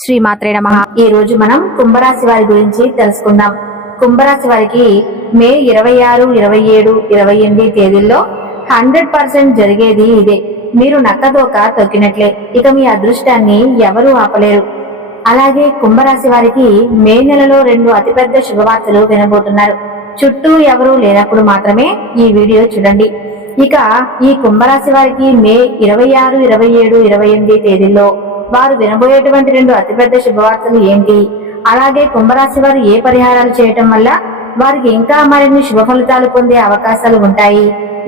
శ్రీమాత్రే నమః. ఈ రోజు మనం కుంభరాశి వారి గురించి తెలుసుకుందాం. కుంభరాశి వారికి మే 26, 27, 28 తేదీల్లో 100% జరిగేది ఇదే. మీరు నక్కదోక తొక్కినట్లే. ఇక మీ అదృష్టాన్ని ఎవరూ ఆపలేరు. అలాగే కుంభరాశి వారికి మే నెలలో 2 అతిపెద్ద శుభవార్తలు వినబోతున్నారు. చుట్టూ ఎవరూ లేనప్పుడు మాత్రమే ఈ వీడియో చూడండి. ఇక ఈ కుంభరాశి వారికి మే 26, 27, 28 తేదీల్లో వారు వినబోయేటువంటి 2 అతిపెద్ద శుభవార్తలు ఏంటి, అలాగే కుంభరాశి వారు ఏ పరిహారాలు చేయటం వల్ల వారికి ఇంకా మరిన్ని శుభ ఫలితాలు పొందే అవకాశాలు ఉంటాయి,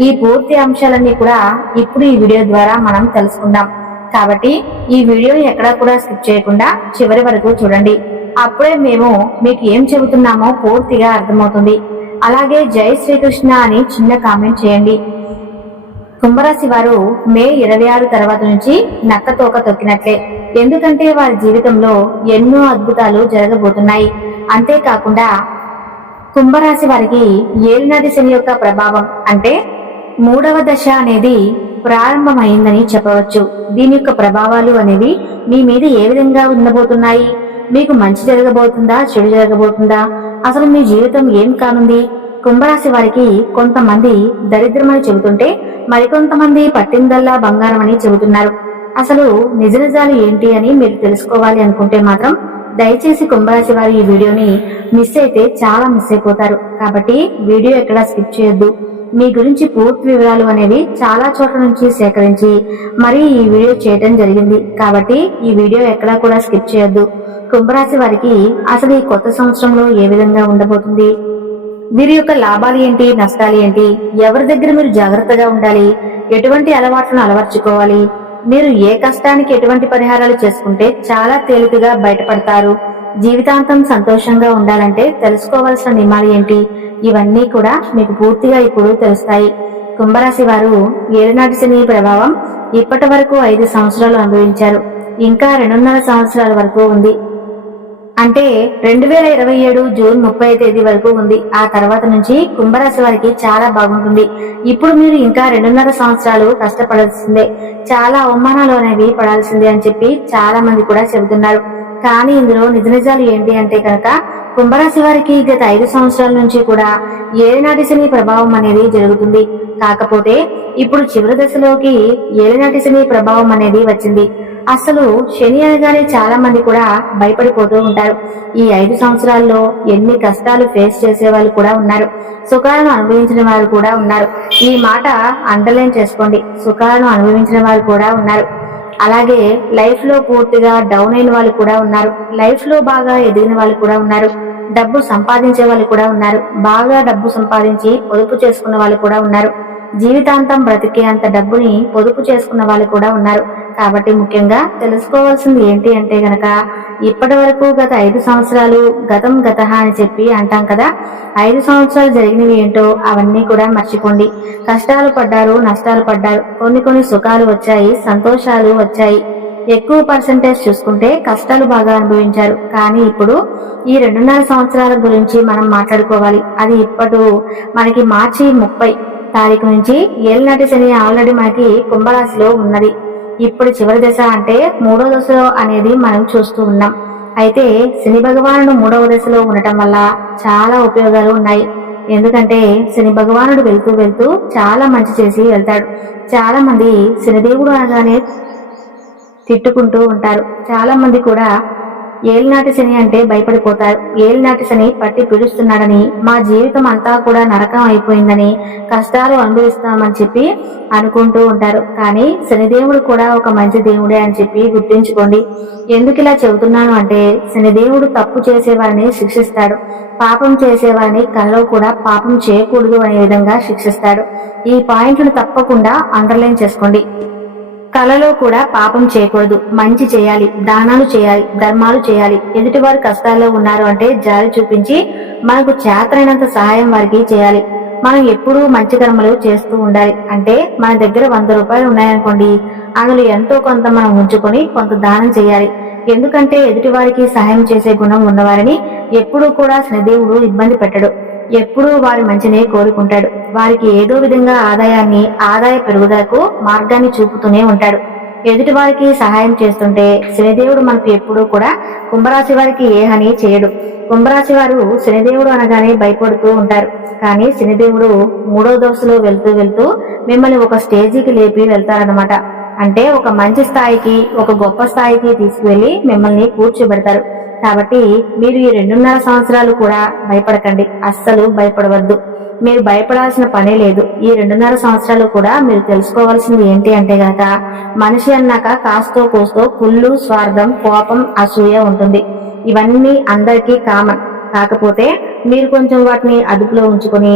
ఈ పూర్తి అంశాలన్నీ కూడా ఇప్పుడు ఈ వీడియో ద్వారా మనం తెలుసుకుందాం. కాబట్టి ఈ వీడియోని ఎక్కడా కూడా స్కిప్ చేయకుండా చివరి వరకు చూడండి. అప్పుడే మేము మీకు ఏం చెబుతున్నామో పూర్తిగా అర్థమవుతుంది. అలాగే జై శ్రీకృష్ణ అని చిన్న కామెంట్ చేయండి. కుంభరాశి వారు మే 26 తర్వాత నుంచి నక్కతోక తొక్కినట్లే. ఎందుకంటే వారి జీవితంలో ఎన్నో అద్భుతాలు జరగబోతున్నాయి. అంతేకాకుండా కుంభరాశి వారికి ఏలినాటి శని యొక్క ప్రభావం అంటే 3వ దశ అనేది ప్రారంభమైందని చెప్పవచ్చు. దీని యొక్క ప్రభావాలు అనేవి మీ మీద ఏ విధంగా ఉండబోతున్నాయి, మీకు మంచి జరగబోతుందా, చెడు జరగబోతుందా, అసలు మీ జీవితం ఏం కానుంది. కుంభరాశి వారికి కొంతమంది దరిద్రమని చెబుతుంటే మరికొంతమంది పట్టిందల్లా బంగారం అని చెబుతున్నారు. అసలు నిజ నిజాలు ఏంటి అని మీరు తెలుసుకోవాలి అనుకుంటే మాత్రం దయచేసి కుంభరాశి వారి ఈ వీడియోని మిస్ అయితే చాలా మిస్ అయిపోతారు. కాబట్టి వీడియో ఎక్కడా స్కిప్ చేయొద్దు. మీ గురించి పూర్తి వివరాలు అనేవి చాలా చోట్ల నుంచి సేకరించి మరి ఈ వీడియో చేయడం జరిగింది. కాబట్టి ఈ వీడియో ఎక్కడా కూడా స్కిప్ చేయొద్దు. కుంభరాశి వారికి అసలు ఈ కొత్త సంవత్సరంలో ఏ విధంగా ఉండబోతుంది, వీరి యొక్క లాభాలు ఏంటి, నష్టాలు ఏంటి, ఎవరి దగ్గర మీరు జాగ్రత్తగా ఉండాలి, ఎటువంటి అలవాట్లను అలవర్చుకోవాలి, మీరు ఏ కష్టానికి ఎటువంటి పరిహారాలు చేసుకుంటే చాలా తేలికగా బయటపడతారు, జీవితాంతం సంతోషంగా ఉండాలంటే తెలుసుకోవాల్సిన నియమాలు ఏంటి, ఇవన్నీ కూడా మీకు పూర్తిగా ఇప్పుడు తెలుస్తాయి. కుంభరాశి వారు ఏలినాటి శని ప్రభావం ఇప్పటి వరకు 5 సంవత్సరాలు అనుభవించారు. ఇంకా 2.5 సంవత్సరాల వరకు ఉంది. అంటే 2027 జూన్ 30 తేదీ వరకు ఉంది. ఆ తర్వాత నుంచి కుంభరాశి వారికి చాలా బాగుంటుంది. ఇప్పుడు మీరు ఇంకా 2.5 సంవత్సరాలు కష్టపడాల్సిందే, చాలా అవమానాలు అనేవి పడాల్సిందే అని చెప్పి చాలా మంది కూడా చెబుతున్నారు. కానీ ఇందులో నిజ నిజాలు ఏంటి అంటే కనుక కుంభరాశి వారికి గత 5 సంవత్సరాల నుంచి కూడా ఏలినాటి శని ప్రభావం అనేది జరుగుతుంది. కాకపోతే ఇప్పుడు చివరి దశలోకి ఏలినాటి శని ప్రభావం అనేది వచ్చింది. అసలు శని అనగానే చాలా మంది కూడా భయపడిపోతూ ఉంటారు. ఈ 5 సంవత్సరాల్లో ఎన్ని కష్టాలు ఫేస్ చేసే వాళ్ళు కూడా ఉన్నారు, సుఖాలను అనుభవించిన వారు కూడా ఉన్నారు. ఈ మాట అండర్లైన్ చేసుకోండి, సుఖాలను అనుభవించిన వారు కూడా ఉన్నారు. అలాగే లైఫ్ లో పూర్తిగా డౌన్ అయిన వాళ్ళు కూడా ఉన్నారు, లైఫ్ లో బాగా ఎదిగిన వాళ్ళు కూడా ఉన్నారు, డబ్బు సంపాదించే వాళ్ళు కూడా ఉన్నారు, బాగా డబ్బు సంపాదించి పొదుపు చేసుకున్న వాళ్ళు కూడా ఉన్నారు, జీవితాంతం బ్రతికే అంత డబ్బుని పొదుపు చేసుకున్న వాళ్ళు కూడా ఉన్నారు. కాబట్టి ముఖ్యంగా తెలుసుకోవాల్సింది ఏంటి అంటే గనక ఇప్పటి వరకు గత 5 సంవత్సరాలు గతం గతహ అని చెప్పి అంటాం కదా, 5 సంవత్సరాలు జరిగినవి ఏంటో అవన్నీ కూడా మర్చిపోండి. కష్టాలు పడ్డారు, నష్టాలు పడ్డారు, కొన్ని సుఖాలు వచ్చాయి, సంతోషాలు వచ్చాయి. ఎక్కువ పర్సెంటేజ్ చూసుకుంటే కష్టాలు బాగా అనుభవించారు. కానీ ఇప్పుడు ఈ 2.5 సంవత్సరాల గురించి మనం మాట్లాడుకోవాలి. అది ఇప్పుడు మనకి మార్చి 30 తారీఖు నుంచి ఏలినాటి శని ఆల్రెడీ మనకి కుంభరాశిలో ఉన్నది. ఇప్పుడు చివరి దశ అంటే 3వ దశలో అనేది మనం చూస్తూ ఉన్నాం. అయితే శని భగవానుడు 3వ దశలో ఉండటం వల్ల చాలా ఉపయోగాలు ఉన్నాయి. ఎందుకంటే శని భగవానుడు వెళ్తూ వెళ్తూ చాలా మంచి చేసి వెళ్తాడు. చాలా మంది శనిదేవుడు అనగానే తిట్టుకుంటూ ఉంటారు. చాలా మంది కూడా ఏలినాటి శని అంటే భయపడిపోతారు. ఏలినాటి శని పట్టి పీడిస్తున్నాడని, మా జీవితం అంతా కూడా నరకం అయిపోయిందని, కష్టాలు అనుభవిస్తామని చెప్పి అనుకుంటూ ఉంటారు. కానీ శనిదేవుడు కూడా ఒక మంచి దేవుడే అని చెప్పి గుర్తించుకోండి. ఎందుకు ఇలా చెబుతున్నాను అంటే శనిదేవుడు తప్పు చేసేవారిని శిక్షిస్తాడు, పాపం చేసేవారిని కలలో కూడా పాపం చేయకూడదు అనే విధంగా శిక్షిస్తాడు. ఈ పాయింట్ను తప్పకుండా అండర్లైన్ చేసుకోండి. కలలో కూడా పాపం చేయకూడదు, మంచి చేయాలి, దానాలు చేయాలి, ధర్మాలు చేయాలి. ఎదుటివారు కష్టాల్లో ఉన్నారు అంటే జాలి చూపించి మనకు చేతనైనంత సహాయం వారికి చేయాలి. మనం ఎప్పుడూ మంచి కర్మలు చేస్తూ ఉండాలి. అంటే మన దగ్గర 100 రూపాయలు ఉన్నాయనుకోండి, అందులో ఎంతో కొంత మనం ఉంచుకొని కొంత దానం చేయాలి. ఎందుకంటే ఎదుటి వారికి సహాయం చేసే గుణం ఉన్నవారిని ఎప్పుడూ కూడా శనిదేవుడు ఇబ్బంది పెట్టడు. ఎప్పుడూ వారి మంచినే కోరుకుంటాడు. వారికి ఏదో విధంగా ఆదాయ పెరుగుదలకు మార్గాన్ని చూపుతూనే ఉంటాడు. ఎదుటి వారికి సహాయం చేస్తుంటే శనిదేవుడు మనకు ఎప్పుడూ కూడా కుంభరాశి వారికి ఏ హాని చేయడు. కుంభరాశి వారు శనిదేవుడు అనగానే భయపడుతూ ఉంటారు. కానీ శనిదేవుడు 3వ దశలో వెళ్తూ వెళ్తూ మిమ్మల్ని ఒక స్టేజీకి లేపి వెళ్తారనమాట. అంటే ఒక మంచి స్థాయికి, ఒక గొప్ప స్థాయికి తీసుకువెళ్లి మిమ్మల్ని కూర్చోబెడతారు. కాబట్టి మీరు ఈ 2.5 సంవత్సరాలు కూడా భయపడకండి, అస్సలు భయపడవద్దు. మీరు భయపడాల్సిన పనే లేదు. ఈ 2.5 సంవత్సరాలు కూడా మీరు తెలుసుకోవాల్సింది ఏంటి అంటే గనక, మనిషి అన్నాక కాస్తో కూస్తో కుళ్ళు, స్వార్థం, కోపం, అసూయ ఉంటుంది. ఇవన్నీ అందరికీ కామన్. కాకపోతే మీరు కొంచెం వాటిని అదుపులో ఉంచుకొని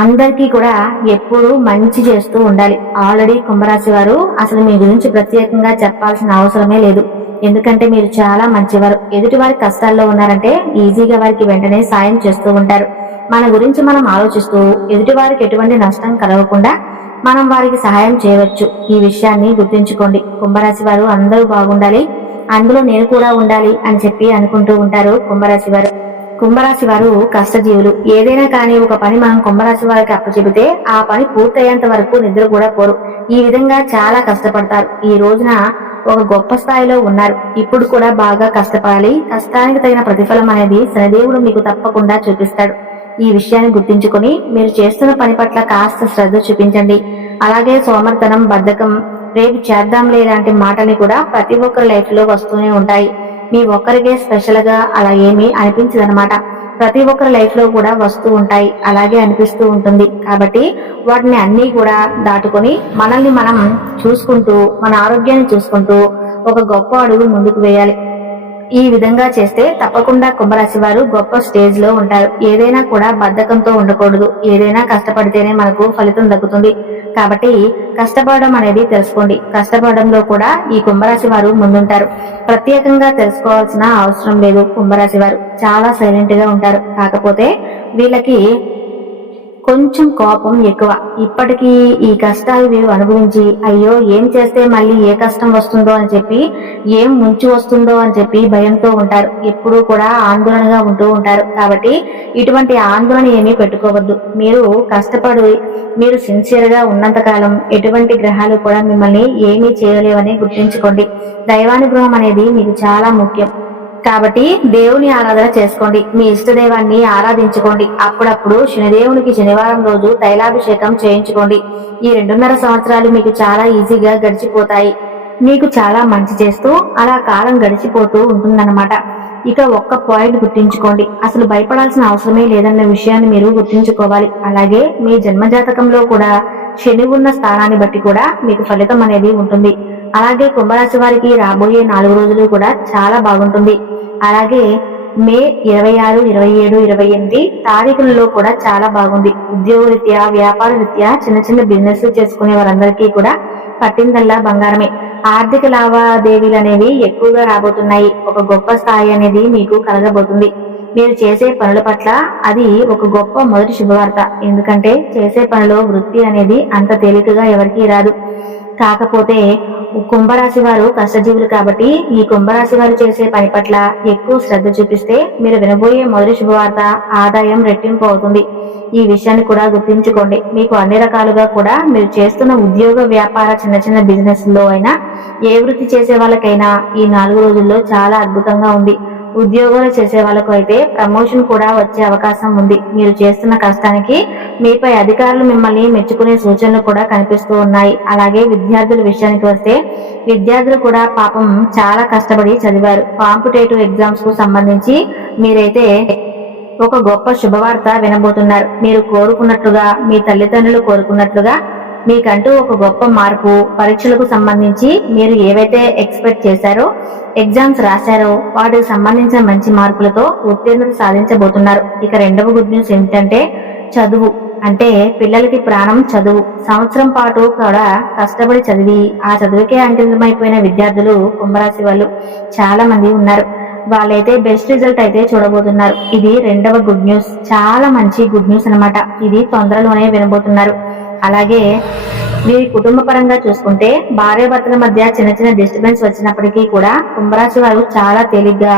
అందరికీ కూడా ఎప్పుడూ మంచి చేస్తూ ఉండాలి. ఆల్రెడీ కుంభరాశి వారు అసలు మీ గురించి ప్రత్యేకంగా చెప్పాల్సిన అవసరమే లేదు. ఎందుకంటే మీరు చాలా మంచివారు. ఎదుటి వారి కష్టాల్లో ఉన్నారంటే ఈజీగా వారికి వెంటనే సాయం చేస్తూ ఉంటారు. మన గురించి మనం ఆలోచిస్తూ ఎదుటి వారికి ఎటువంటి నష్టం కలగకుండా మనం వారికి సహాయం చేయవచ్చు. ఈ విషయాన్ని గుర్తుంచుకోండి. కుంభరాశి వారు అందరూ బాగుండాలి, అందులో నేను కూడా ఉండాలి అని చెప్పి అనుకుంటూ ఉంటారు కుంభరాశి వారు. కుంభరాశి వారు కష్టజీవులు. ఏదైనా కానీ ఒక పని మనం కుంభరాశి వారికి అప్పచెబితే ఆ పని పూర్తయ్యేంత వరకు నిద్ర కూడా పోరు. ఈ విధంగా చాలా కష్టపడతారు. ఈ రోజున ఒక గొప్ప స్థాయిలో ఉన్నారు. ఇప్పుడు కూడా బాగా కష్టపడాలి. కష్టానికి తగిన ప్రతిఫలం అనేది శనిదేవుడు మీకు తప్పకుండా చూపిస్తాడు. ఈ విషయాన్ని గుర్తించుకొని మీరు చేస్తున్న పని పట్ల కాస్త శ్రద్ధ చూపించండి. అలాగే సోమర్తనం, బద్ధకం, రేపు చేద్దాంలే ఇలాంటి మాటలు కూడా ప్రతి ఒక్కరి లైఫ్ లో వస్తూనే ఉంటాయి. మీ ఒక్కరికే స్పెషల్ గా అలా ఏమీ అనిపించదనమాట. ప్రతి ఒక్కరి లైఫ్ లో కూడా వస్తూ ఉంటాయి, అలాగే అనిపిస్తూ ఉంటుంది. కాబట్టి వాటిని అన్ని కూడా దాటుకొని మనల్ని మనం చూసుకుంటూ, మన ఆరోగ్యాన్ని చూసుకుంటూ ఒక గొప్ప అడుగు ముందుకు వేయాలి. ఈ విధంగా చేస్తే తప్పకుండా కుంభరాశి వారు గొప్ప స్టేజ్ లో ఉంటారు. ఏదైనా కూడా బద్ధకంతో ఉండకూడదు. ఏదైనా కష్టపడితేనే మనకు ఫలితం దక్కుతుంది. కాబట్టి కష్టపడడం అనేది తెలుసుకోండి. కష్టపడడంలో కూడా ఈ కుంభరాశి వారు ముందుంటారు. ప్రత్యేకంగా తెలుసుకోవాల్సిన అవసరం లేదు. కుంభరాశి వారు చాలా సైలెంట్ గా ఉంటారు. కాకపోతే వీళ్ళకి కొంచెం కోపం ఎక్కువ. ఇప్పటికీ ఈ కష్టాలు వీరు అనుభవించి అయ్యో ఏం చేస్తే మళ్ళీ ఏ కష్టం వస్తుందో అని చెప్పి, ఏం ముంచి వస్తుందో అని చెప్పి భయంతో ఉంటారు. ఎప్పుడూ కూడా ఆందోళనగా ఉంటూ ఉంటారు. కాబట్టి ఇటువంటి ఆందోళన ఏమీ పెట్టుకోవద్దు. మీరు కష్టపడి మీరు సిన్సియర్ గా ఉన్నంతకాలం ఎటువంటి గ్రహాలు కూడా మిమ్మల్ని ఏమీ చేయలేవని గుర్తుంచుకోండి. దైవానుగ్రహం అనేది మీకు చాలా ముఖ్యం. కాబట్టి దేవుని ఆరాధన చేసుకోండి. మీ ఇష్టదైవాన్ని ఆరాధించుకోండి. అప్పుడప్పుడు శనిదేవునికి శనివారం రోజు తైలాభిషేకం చేయించుకోండి. ఈ 2.5 సంవత్సరాలు మీకు చాలా ఈజీగా గడిచిపోతాయి. మీకు చాలా మంచి చేస్తూ అలా కాలం గడిచిపోతూ ఉంటుందన్నమాట. ఇక ఒక్క పాయింట్ గుర్తుంచుకోండి. అసలు భయపడాల్సిన అవసరమే లేదన్న విషయాన్ని మీరు గుర్తుంచుకోవాలి. అలాగే మీ జన్మజాతకంలో కూడా శని ఉన్న స్థానాన్ని బట్టి కూడా మీకు ఫలితం అనేది ఉంటుంది. అలాగే కుంభరాశి వారికి రాబోయే 4 రోజులు కూడా చాలా బాగుంటుంది. అలాగే మే 26, 27, 28 తారీఖులలో కూడా చాలా బాగుంది. ఉద్యోగ రీత్యా, వ్యాపార రీత్యా చిన్న చిన్న బిజినెస్ చేసుకునే వారందరికీ కూడా పట్టిందల్లా బంగారమే. ఆర్థిక లావాదేవీలు అనేవి ఎక్కువగా రాబోతున్నాయి. ఒక గొప్ప స్థాయి అనేది మీకు కలగబోతుంది. మీరు చేసే పనుల పట్ల అది ఒక గొప్ప మొదటి శుభవార్త. ఎందుకంటే చేసే పనిలో వృత్తి అనేది అంత తేలికగా ఎవరికీ రాదు. కాకపోతే కుంభరాశి వారు కష్టజీవులు కాబట్టి ఈ కుంభరాశి వారు చేసే పని పట్ల ఎక్కువ శ్రద్ధ చూపిస్తే మీరు వినబోయే మొదటి శుభవార్త ఆదాయం రెట్టింపు అవుతుంది. ఈ విషయాన్ని కూడా గుర్తుంచుకోండి. మీకు అన్ని రకాలుగా కూడా మీరు చేస్తున్న ఉద్యోగ, వ్యాపార, చిన్న చిన్న బిజినెస్ లో అయినా, ఏ వృత్తి చేసే వాళ్ళకైనా ఈ 4 రోజుల్లో చాలా అద్భుతంగా ఉంది. ఉద్యోగాలు చేసే వాళ్ళకు అయితే ప్రమోషన్ కూడా వచ్చే అవకాశం ఉంది. మీరు చేస్తున్న కష్టానికి మీపై అధికారులు మిమ్మల్ని మెచ్చుకునే సూచనలు కూడా కనిపిస్తూ ఉన్నాయి. అలాగే విద్యార్థుల విషయానికి వస్తే విద్యార్థులు కూడా పాపం చాలా కష్టపడి చదివారు. కాంపిటేటివ్ ఎగ్జామ్స్ కు సంబంధించి మీరైతే ఒక గొప్ప శుభవార్త వినబోతున్నారు. మీరు కోరుకున్నట్లుగా, మీ తల్లిదండ్రులు కోరుకున్నట్లుగా మీకంటూ ఒక గొప్ప మార్పు, పరీక్షలకు సంబంధించి మీరు ఏవైతే ఎక్స్పెక్ట్ చేశారో, ఎగ్జామ్స్ రాశారో వాటికి సంబంధించిన మంచి మార్కులతో ఉత్తీర్ణత సాధించబోతున్నారు. ఇక రెండవ గుడ్ న్యూస్ ఏంటంటే చదువు. అంటే పిల్లలకి ప్రాణం చదువు. సంవత్సరం పాటు కూడా కష్టపడి చదివి ఆ చదువుకే అంకితమైపోయిన విద్యార్థులు కుంభరాశి వాళ్ళు చాలా మంది ఉన్నారు. వాళ్ళైతే బెస్ట్ రిజల్ట్ అయితే చూడబోతున్నారు. ఇది రెండవ గుడ్ న్యూస్. చాలా మంచి గుడ్ న్యూస్ అన్నమాట. ఇది తొందరలోనే వినబోతున్నారు. అలాగే వీరి కుటుంబ పరంగా చూసుకుంటే భార్యాభర్తల మధ్య చిన్న చిన్న డిస్టర్బెన్స్ వచ్చినప్పటికీ కూడా కుంభరాశి వారు చాలా తేలిగ్గా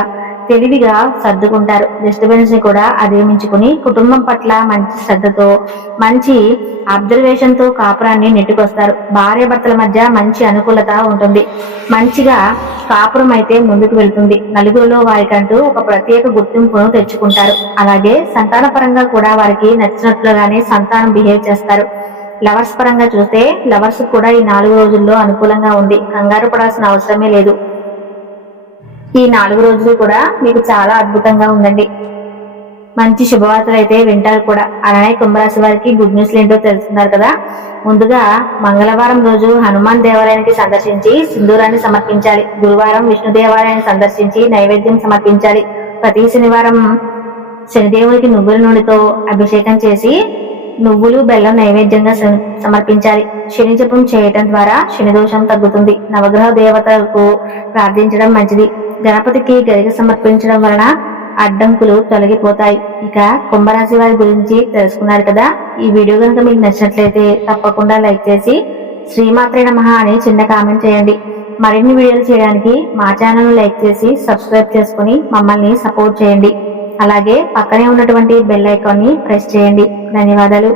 తెలివిగా సర్దుకుంటారు. డిస్టర్బెన్స్ ని కూడా అధిగమించుకుని కుటుంబం పట్ల మంచి శ్రద్ధతో మంచి అబ్జర్వేషన్ తో కాపురాన్ని నెట్టుకొస్తారు. భార్య భర్తల మధ్య మంచి అనుకూలత ఉంటుంది. మంచిగా కాపురం అయితే ముందుకు వెళ్తుంది. నలుగురిలో వారికంటూ ఒక ప్రత్యేక గుర్తింపును తెచ్చుకుంటారు. అలాగే సంతాన పరంగా కూడా వారికి నచ్చినట్లుగానే సంతానం బిహేవ్ చేస్తారు. లవర్స్ పరంగా చూస్తే లవర్స్ కూడా ఈ 4 రోజుల్లో అనుకూలంగా ఉంది. కంగారు పడాల్సిన అవసరమే లేదు. ఈ 4 రోజులు కూడా మీకు చాలా అద్భుతంగా ఉందండి. మంచి శుభవార్తలు అయితే వింటారు కూడా. అలానే కుంభరాశి వారికి గుడ్ న్యూస్లు ఏంటో తెలుసుకున్నారు కదా. ముందుగా మంగళవారం రోజు హనుమాన్ దేవాలయానికి సందర్శించి సింధూరాన్ని సమర్పించాలి. గురువారం విష్ణు దేవాలయాన్ని సందర్శించి నైవేద్యం సమర్పించాలి. ప్రతి శనివారం శనిదేవునికి నువ్వుల నూనెతో అభిషేకం చేసి నువ్వులు బెల్లం నైవేద్యంగా సమర్పించాలి. శని జపం చేయటం ద్వారా శని దోషం తగ్గుతుంది. నవగ్రహ దేవతలకు ప్రార్థించడం మంచిది. గణపతికి గరిక సమర్పించడం వలన అడ్డంకులు తొలగిపోతాయి. ఇక కుంభరాశి వారి గురించి తెలుసుకున్నారు కదా. ఈ వీడియో కనుక మీకు నచ్చినట్లయితే తప్పకుండా లైక్ చేసి శ్రీమాత్రే నమః అని చిన్న కామెంట్ చేయండి. మరిన్ని వీడియోలు చేయడానికి మా ఛానల్ లైక్ చేసి సబ్స్క్రైబ్ చేసుకుని మమ్మల్ని సపోర్ట్ చేయండి. అలాగే పక్కనే ఉన్నటువంటి బెల్ ఐకాన్ ని ప్రెస్ చేయండి. ధన్యవాదాలు.